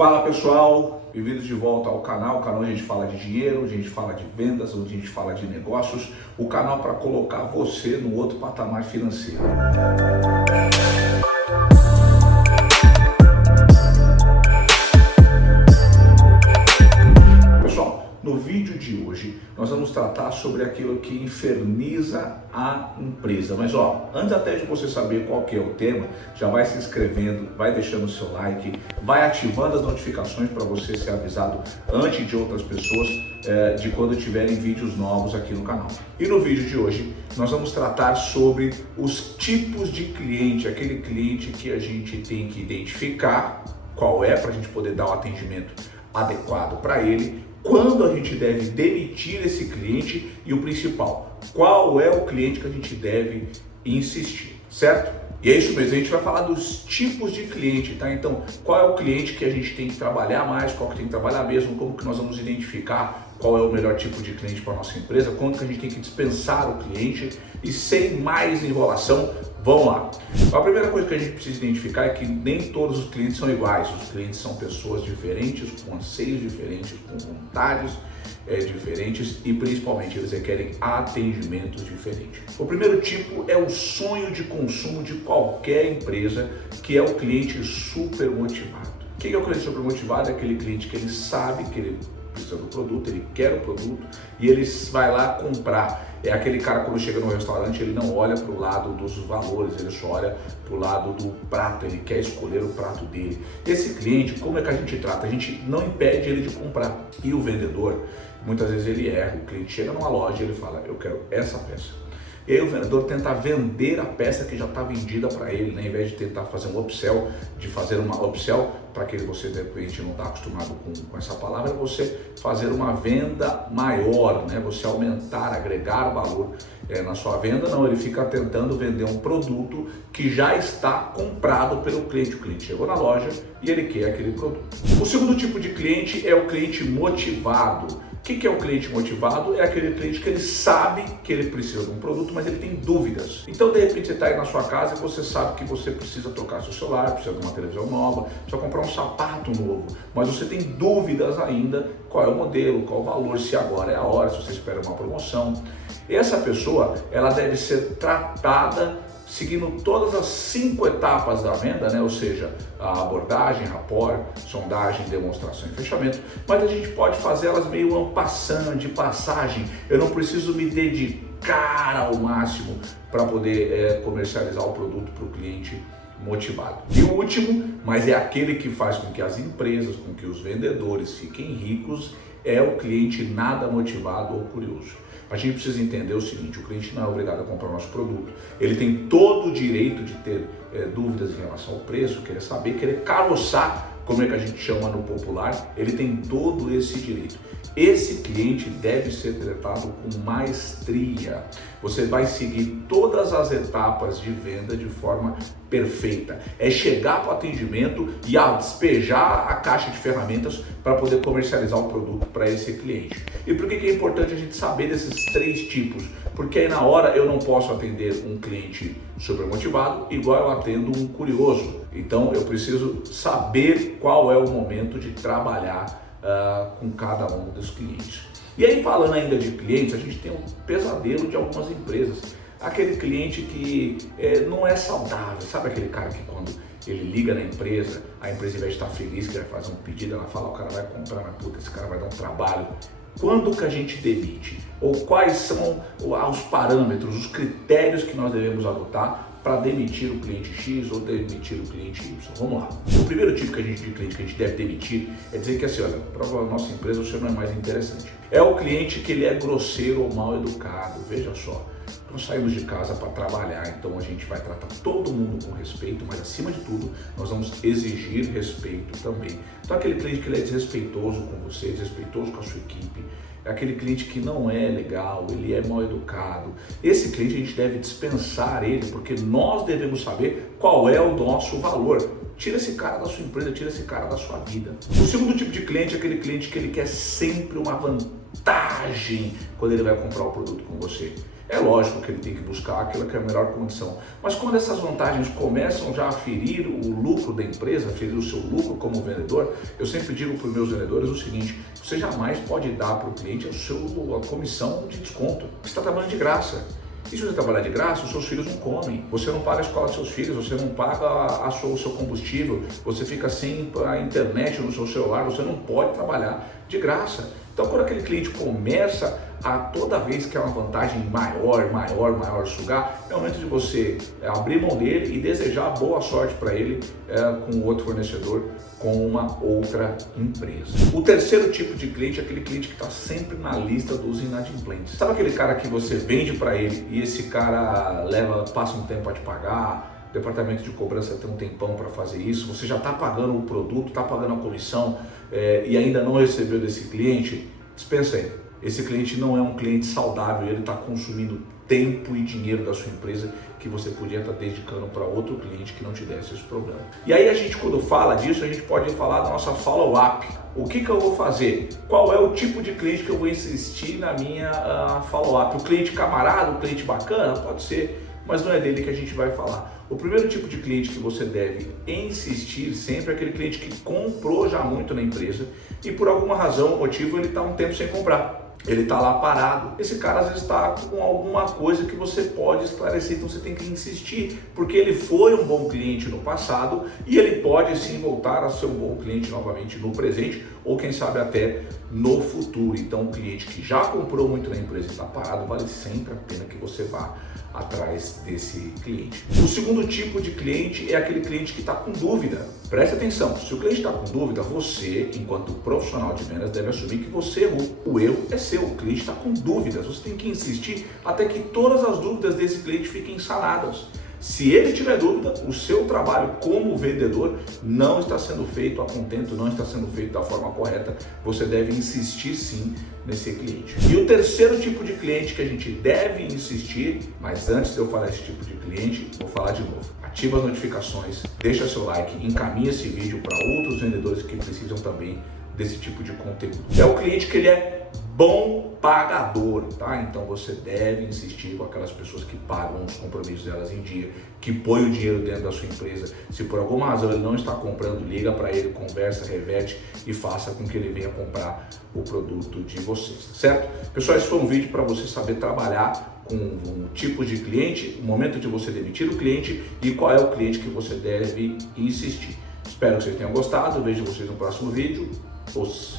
Fala pessoal, bem-vindos de volta ao canal. O canal onde a gente fala de dinheiro, onde a gente fala de vendas, onde a gente fala de negócios. O canal para colocar você no outro patamar financeiro. Pessoal, no vídeo de hoje nós vamos tratar sobre aquilo que inferniza a empresa. Mas antes até de você saber qual que é o tema, já vai se inscrevendo, vai deixando o seu like, vai ativando as notificações para você ser avisado antes de outras pessoas de quando tiverem vídeos novos aqui no canal. E no vídeo de hoje nós vamos tratar sobre os tipos de cliente, aquele cliente que a gente tem que identificar qual é para a gente poder dar o atendimento adequado para ele, quando a gente deve demitir esse cliente e o principal, qual é o cliente que a gente deve insistir, certo? E é isso mesmo, a gente vai falar dos tipos de cliente, tá? Então, qual é o cliente que a gente tem que trabalhar mais, qual que tem que trabalhar mesmo, como que nós vamos identificar qual é o melhor tipo de cliente para a nossa empresa, quando que a gente tem que dispensar o cliente e sem mais enrolação, vamos lá. A primeira coisa que a gente precisa identificar é que nem todos os clientes são iguais, os clientes são pessoas diferentes, com anseios diferentes, com vontades diferentes e principalmente eles requerem atendimentos diferentes. O primeiro tipo é o sonho de consumo de qualquer empresa, que é o cliente super motivado. Quem é o cliente super motivado? É aquele cliente que ele sabe que ele precisa do produto, ele quer o produto e ele vai lá comprar. É aquele cara quando chega no restaurante, ele não olha para o lado dos valores, ele só olha para o lado do prato, ele quer escolher o prato dele. Esse cliente, como é que a gente trata? A gente não impede ele de comprar. E o vendedor, muitas vezes ele erra, o cliente chega numa loja e ele fala, eu quero essa peça. E aí o vendedor tenta vender a peça que já está vendida para ele, né? Ao invés de tentar fazer um upsell, de fazer uma upsell, para que você de repente não está acostumado com essa palavra, você fazer uma venda maior, né? Você aumentar, agregar valor na sua venda. Não, ele fica tentando vender um produto que já está comprado pelo cliente. O cliente chegou na loja e ele quer aquele produto. O segundo tipo de cliente é o cliente motivado. O que é o cliente motivado? É aquele cliente que ele sabe que ele precisa de um produto, mas ele tem dúvidas. Então, de repente, você está aí na sua casa e você sabe que você precisa trocar seu celular, precisa de uma televisão nova, precisa comprar um sapato novo, mas você tem dúvidas ainda qual é o modelo, qual o valor, se agora é a hora, se você espera uma promoção. Essa pessoa, ela deve ser tratada seguindo todas as 5 etapas da venda, né? Ou seja, a abordagem, rapport, sondagem, demonstração e fechamento, mas a gente pode fazer elas meio en passant, de passagem. Eu não preciso me dedicar ao máximo para poder comercializar o produto para o cliente motivado. E o último, mas é aquele que faz com que as empresas, com que os vendedores fiquem ricos, é o cliente nada motivado ou curioso. A gente precisa entender o seguinte, o cliente não é obrigado a comprar o nosso produto, ele tem todo o direito de ter dúvidas em relação ao preço, querer saber, querer caroçar, como é que a gente chama no popular, ele tem todo esse direito. Esse cliente deve ser tratado com maestria. Você vai seguir todas as etapas de venda de forma perfeita. É chegar para o atendimento e despejar a caixa de ferramentas para poder comercializar o produto para esse cliente. E por que é importante a gente saber desses 3 tipos? Porque aí na hora eu não posso atender um cliente super motivado igual eu atendo um curioso. Então eu preciso saber qual é o momento de trabalhar com cada um dos clientes. E aí, falando ainda de clientes, a gente tem um pesadelo de algumas empresas. Aquele cliente que não é saudável, sabe aquele cara que quando ele liga na empresa, a empresa vai estar feliz que vai fazer um pedido, ela fala, o cara vai comprar, mas puta, esse cara vai dar um trabalho. Quando que a gente demite? Ou quais são os parâmetros, os critérios que nós devemos adotar para demitir o cliente X ou demitir o cliente Y? Vamos lá. O primeiro tipo de cliente que a gente deve demitir é dizer que assim, olha, para a nossa empresa você não é mais interessante. É o cliente que ele é grosseiro ou mal educado. Veja só, nós saímos de casa para trabalhar, então a gente vai tratar todo mundo com respeito, mas acima de tudo, nós vamos exigir respeito também. Então aquele cliente que ele é desrespeitoso com você, desrespeitoso com a sua equipe, é aquele cliente que não é legal, ele é mal educado. Esse cliente a gente deve dispensar ele, porque nós devemos saber qual é o nosso valor. Tira esse cara da sua empresa, tira esse cara da sua vida. O segundo tipo de cliente é aquele cliente que ele quer sempre uma vantagem quando ele vai comprar o produto com você. É lógico que ele tem que buscar aquilo que é a melhor condição. Mas quando essas vantagens começam já a ferir o lucro da empresa, ferir o seu lucro como vendedor, eu sempre digo para os meus vendedores o seguinte: você jamais pode dar para o cliente a comissão de desconto. Você está trabalhando de graça. E se você trabalhar de graça, os seus filhos não comem. Você não paga a escola dos seus filhos, você não paga o seu combustível, você fica sem a internet no seu celular, você não pode trabalhar de graça. Então, quando aquele cliente começa a toda vez que é uma vantagem maior sugar, é o momento de você abrir mão dele e desejar boa sorte para ele com outro fornecedor, com uma outra empresa. O terceiro tipo de cliente é aquele cliente que está sempre na lista dos inadimplentes. Sabe aquele cara que você vende para ele e esse cara passa um tempo a te pagar? O departamento de cobrança tem um tempão para fazer isso, você já está pagando o produto, está pagando a comissão e ainda não recebeu desse cliente? Dispensa ele. Esse cliente não é um cliente saudável, ele está consumindo tempo e dinheiro da sua empresa que você podia estar dedicando para outro cliente que não te desse esse problema. E aí a gente, quando fala disso, a gente pode falar da nossa follow-up. O que eu vou fazer? Qual é o tipo de cliente que eu vou insistir na minha follow-up? O cliente camarada, o cliente bacana? Pode ser, mas não é dele que a gente vai falar. O primeiro tipo de cliente que você deve insistir sempre é aquele cliente que comprou já muito na empresa e por alguma razão, motivo, ele está um tempo sem comprar. Ele está lá parado. Esse cara às vezes está com alguma coisa que você pode esclarecer, então você tem que insistir, porque ele foi um bom cliente no passado e ele pode sim voltar a ser um bom cliente novamente no presente ou quem sabe até no futuro. Então, um cliente que já comprou muito na empresa e está parado, vale sempre a pena que você vá atrás desse cliente. O segundo tipo de cliente é aquele cliente que está com dúvida. Preste atenção, se o cliente está com dúvida, você, enquanto profissional de vendas, deve assumir que você errou. O erro é seu, o cliente está com dúvidas, você tem que insistir até que todas as dúvidas desse cliente fiquem sanadas. Se ele tiver dúvida, o seu trabalho como vendedor não está sendo feito a contento, não está sendo feito da forma correta, você deve insistir sim nesse cliente. E o terceiro tipo de cliente que a gente deve insistir, mas antes de eu falar esse tipo de cliente, vou falar de novo. Ativa as notificações, deixa seu like, encaminha esse vídeo para outros vendedores que precisam também desse tipo de conteúdo. É o cliente que ele é bom pagador, tá? Então você deve insistir com aquelas pessoas que pagam os compromissos delas em dia, que põem o dinheiro dentro da sua empresa. Se por alguma razão ele não está comprando, liga para ele, conversa, reverte e faça com que ele venha comprar o produto de vocês, certo? Pessoal, esse foi um vídeo para você saber trabalhar com um tipo de cliente, o momento de você demitir o cliente e qual é o cliente que você deve insistir. Espero que vocês tenham gostado, vejo vocês no próximo vídeo. Os